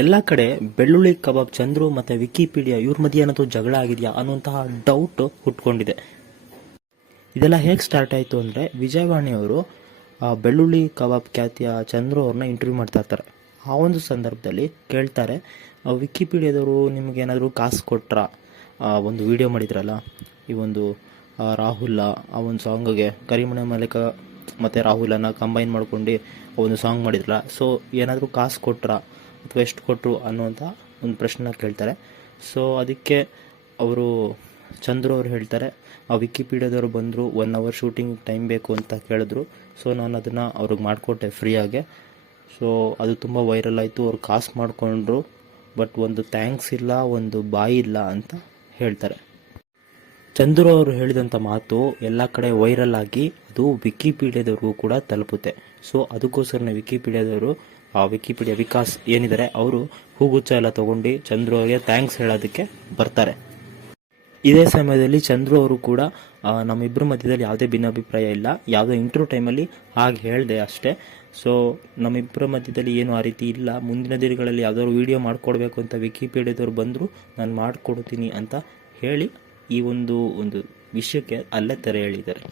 ಎಲ್ಲ ಕಡೆ ಬೆಳ್ಳುಳ್ಳಿ ಕಬಾಬ್ ಚಂದ್ರು ಮತ್ತೆ ವಿಕಿಪೀಡಿಯಾ ಇವ್ರ ಮಧ್ಯೆ ಏನಾದರೂ ಜಗಳ ಆಗಿದೆಯಾ ಅನ್ನುವಂತಹ ಡೌಟ್ ಹುಟ್ಕೊಂಡಿದೆ. ಇದೆಲ್ಲ ಹೇಗೆ ಸ್ಟಾರ್ಟ್ ಆಯಿತು ಅಂದರೆ, ವಿಜಯವಾಣಿಯವರು ಬೆಳ್ಳುಳ್ಳಿ ಕಬಾಬ್ ಖ್ಯಾತಿಯ ಚಂದ್ರು ಅವ್ರನ್ನ ಇಂಟರ್ವ್ಯೂ ಮಾಡ್ತಾ ಇರ್ತಾರೆ. ಆ ಒಂದು ಸಂದರ್ಭದಲ್ಲಿ ಕೇಳ್ತಾರೆ, ವಿಕಿಪೀಡಿಯಾದವರು ನಿಮಗೇನಾದರೂ ಕಾಸು ಕೊಟ್ರಾ ಒಂದು ವಿಡಿಯೋ ಮಾಡಿದ್ರಲ್ಲ, ಈ ಒಂದು ರಾಹುಲ ಆ ಒಂದು ಸಾಂಗ್ಗೆ ಕರಿಮಣೆ ಮಲಿಕ ಮತ್ತು ರಾಹುಲನ್ನು ಕಂಬೈನ್ ಮಾಡ್ಕೊಂಡು ಒಂದು ಸಾಂಗ್ ಮಾಡಿದ್ರಲ್ಲ, ಸೊ ಏನಾದರೂ ಕಾಸು ಕೊಟ್ರಾ ಅಥವಾ ಎಷ್ಟು ಕೊಟ್ಟರು ಅನ್ನುವಂಥ ಒಂದು ಪ್ರಶ್ನೆ ಕೇಳ್ತಾರೆ. ಸೊ ಅದಕ್ಕೆ ಅವರು ಚಂದ್ರು ಅವ್ರು ಹೇಳ್ತಾರೆ, ಆ ವಿಕಿಪೀಡಿಯಾದವರು ಬಂದರು 1 hour ಶೂಟಿಂಗ್ ಟೈಮ್ ಬೇಕು ಅಂತ ಕೇಳಿದ್ರು. ಸೊ ನಾನು ಅದನ್ನು ಅವ್ರಿಗೆ ಮಾಡಿಕೊಟ್ಟೆ ಫ್ರೀಯಾಗೆ. ಸೊ ಅದು ತುಂಬ ವೈರಲ್ ಆಯಿತು. ಅವ್ರು ಕಾಸು ಮಾಡಿಕೊಂಡ್ರು, ಬಟ್ ಒಂದು ಥ್ಯಾಂಕ್ಸ್ ಇಲ್ಲ, ಒಂದು ಬಾಯಿ ಇಲ್ಲ ಅಂತ ಹೇಳ್ತಾರೆ. ಚಂದ್ರು ಅವರು ಹೇಳಿದಂಥ ಮಾತು ಎಲ್ಲ ಕಡೆ ವೈರಲ್ ಆಗಿ ಅದು ವಿಕಿಪೀಡಿಯಾದವ್ರಿಗೂ ಕೂಡ ತಲುಪುತ್ತೆ. ಸೊ ಅದಕ್ಕೋಸ್ಕರನೇ ವಿಕಿಪೀಡಿಯಾದವರು ವಿಕಿಪೀಡಿಯಾ ವಿಕಾಸ್ ಏನಿದ್ದಾರೆ ಅವರು ಹೂಗುಚ್ಚ ಎಲ್ಲ ತೊಗೊಂಡು ಚಂದ್ರು ಅವರಿಗೆ ಥ್ಯಾಂಕ್ಸ್ ಹೇಳೋದಕ್ಕೆ ಬರ್ತಾರೆ. ಇದೇ ಸಮಯದಲ್ಲಿ ಚಂದ್ರು ಅವರು ಕೂಡ ನಮ್ಮಿಬ್ಬರ ಮಧ್ಯದಲ್ಲಿ ಯಾವುದೇ ಭಿನ್ನಾಭಿಪ್ರಾಯ ಇಲ್ಲ, ಯಾವುದೇ ಇಂಟರ್ವ್ಯೂ ಟೈಮಲ್ಲಿ ಹಾಗೆ ಹೇಳಿದೆ ಅಷ್ಟೇ. ಸೊ ನಮ್ಮಿಬ್ಬರ ಮಧ್ಯದಲ್ಲಿ ಏನು ಆ ರೀತಿ ಇಲ್ಲ, ಮುಂದಿನ ದಿನಗಳಲ್ಲಿ ಯಾವುದಾದ್ರು ವೀಡಿಯೋ ಮಾಡಿಕೊಡ್ಬೇಕು ಅಂತ ವಿಕಿಪೀಡಿಯಾದವ್ರು ಬಂದರೂ ನಾನು ಮಾಡಿಕೊಡ್ತೀನಿ ಅಂತ ಹೇಳಿ ಈ ಒಂದು ವಿಷಯಕ್ಕೆ ಅಲ್ಲೇ ತೆರೆ ಎಳೆದಿದ್ದಾರೆ.